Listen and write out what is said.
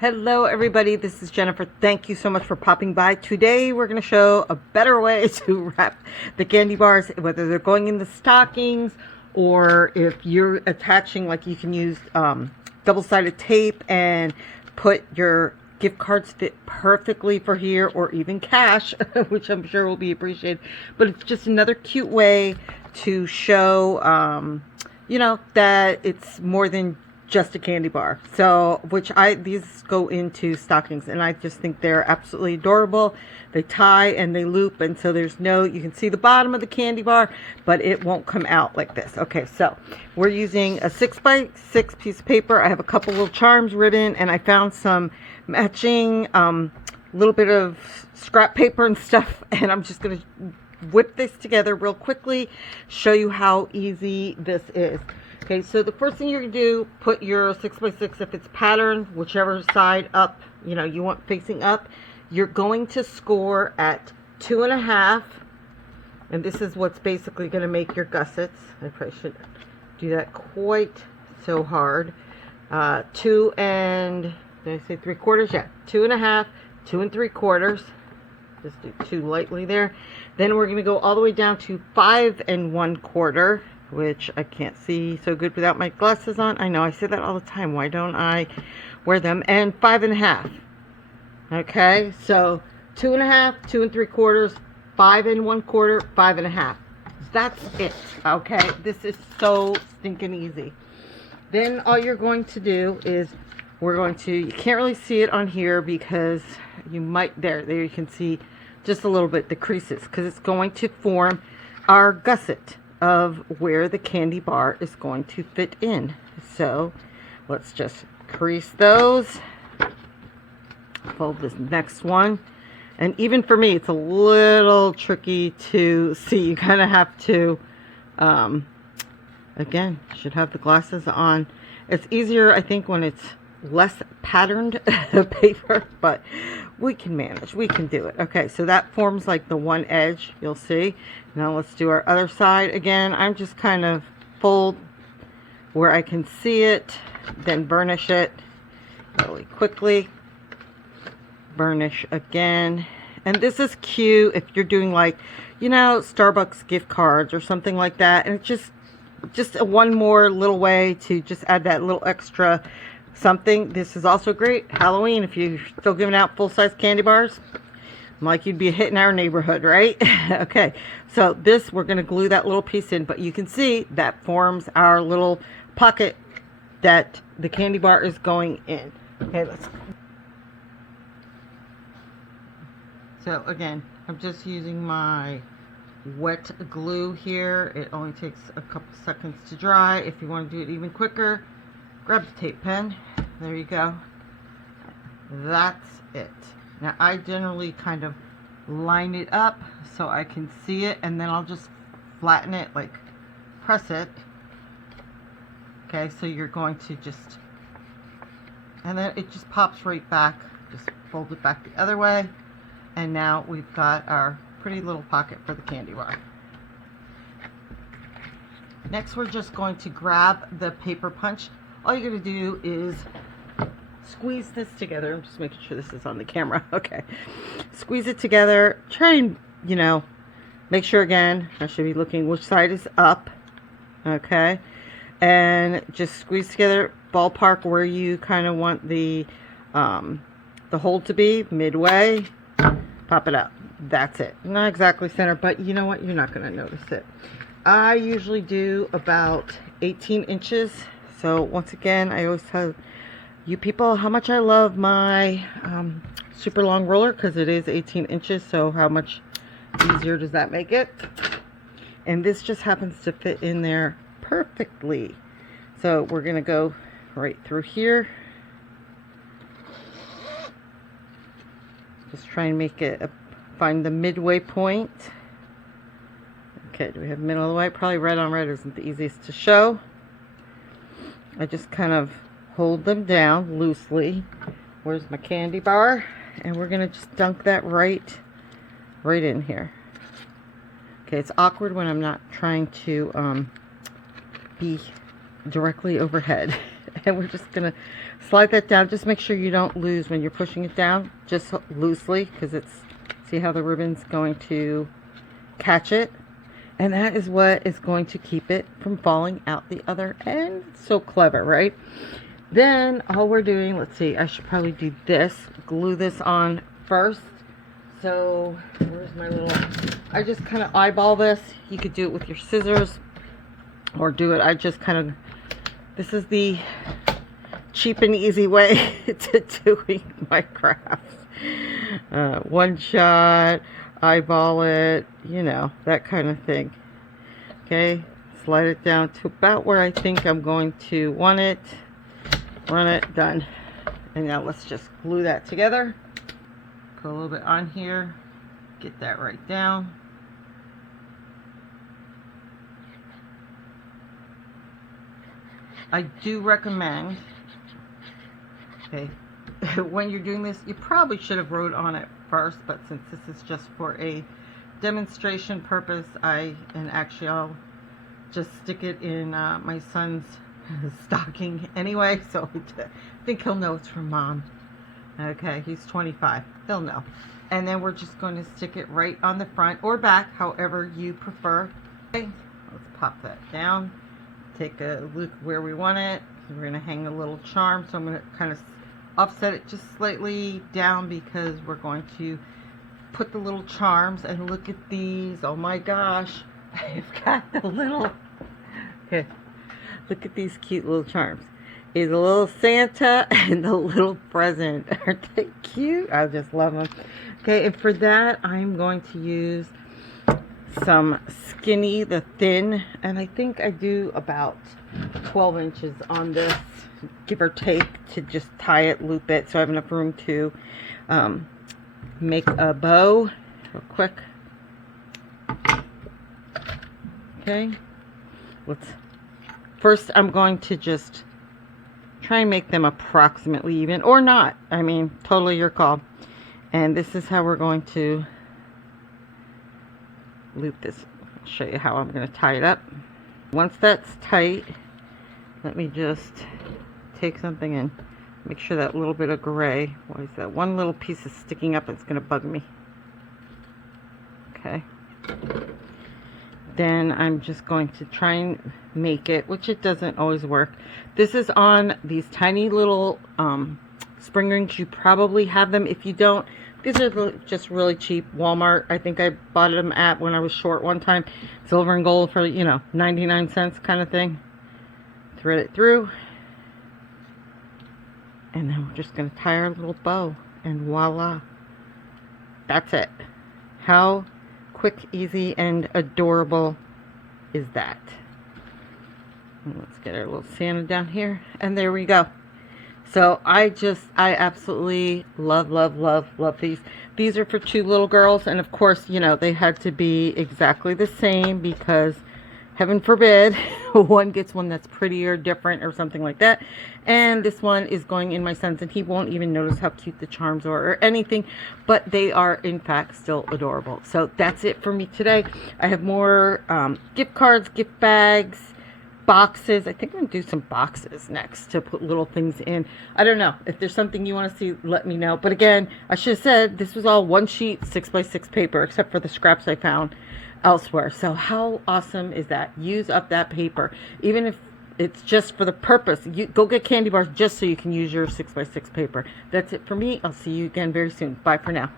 Hello everybody, this is Jennifer. Thank you so much for popping by. Today we're going to show a better way to wrap the candy bars, whether they're going in the stockings or if you're attaching, like you can use double-sided tape and put your gift cards fit perfectly for here, or even cash, which I'm sure will be appreciated. But it's just another cute way to show, that it's more than just a candy bar. So, these go into stockings, and I just think they're absolutely adorable. They tie and they loop, and so you can see the bottom of the candy bar, but it won't come out like this. Okay, so we're using a 6x6 piece of paper. I have a couple little charms ribbon, and I found some matching little bit of scrap paper and stuff, and I'm just gonna whip this together real quickly, show you how easy this is. Okay, so the first thing you're going to do, put your 6x6, if it's patterned, whichever side up, you want facing up, you're going to score at 2.5, and this is what's basically going to make your gussets. I probably shouldn't do that quite so hard. 2 and, did I say 3/4? Yeah, 2.5, 2 3/4. Just do 2 lightly there. Then we're going to go all the way down to 5 1/4. Which I can't see so good without my glasses on. I know I say that all the time. Why don't I wear them? And 5 1/2. Okay, so 2.5, 2 3/4, 5 1/4, 5 1/2. That's it. Okay, this is so stinking easy. Then all you're going to do is you can't really see it on here because you might, there you can see just a little bit the creases, because it's going to form our gusset of where the candy bar is going to fit in. So let's just crease those, fold this next one, and even for me it's a little tricky to see. You kind of have to again, should have the glasses on. It's easier, I think, when it's less patterned paper, but we can manage, we can do it. Okay, so that forms like the one edge, you'll see. Now let's do our other side again. I'm just kind of fold where I can see it, then burnish it really quickly, burnish again. And this is cute if you're doing, like, Starbucks gift cards or something like that, and it's just one more little way to just add that little extra something. This is also great Halloween if you're still giving out full-size candy bars, like you'd be hitting our neighborhood, right? Okay, so this, we're going to glue that little piece in, but you can see that forms our little pocket that the candy bar is going in. Okay, so again, I'm just using my wet glue here. It only takes a couple seconds to dry. If you want to do it even quicker, grab the tape pen. There you go. That's it. Now I generally kind of line it up so I can see it, and then I'll just flatten it, like press it. Okay, so you're going to just, and then it just pops right back. Just fold it back the other way, and now we've got our pretty little pocket for the candy bar. Next, we're just going to grab the paper punch. All you're going to do is squeeze this together. I'm just making sure this is on the camera. Okay. Squeeze it together. Try and, make sure, again, I should be looking which side is up. Okay. And just squeeze together, ballpark where you kind of want the hole to be, midway. Pop it up. That's it. Not exactly center, but you know what? You're not going to notice it. I usually do about 18 inches. So once again, I always tell you people how much I love my super long roller, because it is 18 inches. So how much easier does that make it? And this just happens to fit in there perfectly. So we're going to go right through here. Just try and make it, find the midway point. Okay, do we have middle of the way? Probably red on red isn't the easiest to show. I just kind of hold them down loosely. Where's my candy bar? And we're going to just dunk that right in here. Okay, it's awkward when I'm not trying to be directly overhead. And we're just going to slide that down. Just make sure you don't lose when you're pushing it down, just loosely, because it's, see how the ribbon's going to catch it. And that is what is going to keep it from falling out the other end. So clever, right? Then all we're doing, let's see, I should probably do this, glue this on first. So where's my little, I just kind of eyeball this. You could do it with your scissors or do it, I just kind of, this is the cheap and easy way to doing my crafts. One shot, eyeball it, you know, that kind of thing. Okay, slide it down to about where I think I'm going to want it. Run it, done. And now let's just glue that together. Put a little bit on here, get that right down. I do recommend, okay, when you're doing this, you probably should have wrote on it first, but since this is just for a demonstration purpose, actually I'll just stick it in my son's stocking anyway, so I think he'll know it's from Mom. Okay, he's 25, he'll know. And then we're just going to stick it right on the front or back, however you prefer. Okay, let's pop that down, take a look where we want it. We're going to hang a little charm, so I'm going to kind of offset it just slightly down because we're going to put the little charms. And look at these, oh my gosh, I've got the little, okay, look at these cute little charms. Is a little Santa and a little present. Aren't they cute? I just love them. Okay, and for that I'm going to use some Skinny, the thin, and I think I do about 12 inches on this, give or take, to just tie it, loop it, so I have enough room to make a bow real quick. Okay, first I'm going to just try and make them approximately even, or not, I mean, totally your call. And this is how we're going to loop this. I'll show you how I'm going to tie it up. Once that's tight, let me just take something and make sure that little bit of gray, why is that one little piece is sticking up, it's going to bug me. Okay, then I'm just going to try and make it, which it doesn't always work. This is on these tiny little spring rings. You probably have them. If you don't, these are just really cheap. Walmart, I think I bought them at when I was short one time. Silver and gold for, you know, 99 cents kind of thing. Thread it through. And then we're just going to tie our little bow. And voila. That's it. How quick, easy, and adorable is that? And let's get our little Santa down here. And there we go. So I absolutely love these. These are for two little girls, and of course, you know, they had to be exactly the same because heaven forbid one gets one that's prettier, different, or something like that. And this one is going in my son's, and he won't even notice how cute the charms are or anything, but they are in fact still adorable. So that's it for me today. I have more gift cards, gift bags, boxes. I think I'm going to do some boxes next to put little things in. I don't know. If there's something you want to see, let me know. But again, I should have said this was all one sheet 6x6 paper, except for the scraps I found elsewhere. So how awesome is that? Use up that paper. Even if it's just for the purpose, you go get candy bars just so you can use your 6x6 paper. That's it for me. I'll see you again very soon. Bye for now.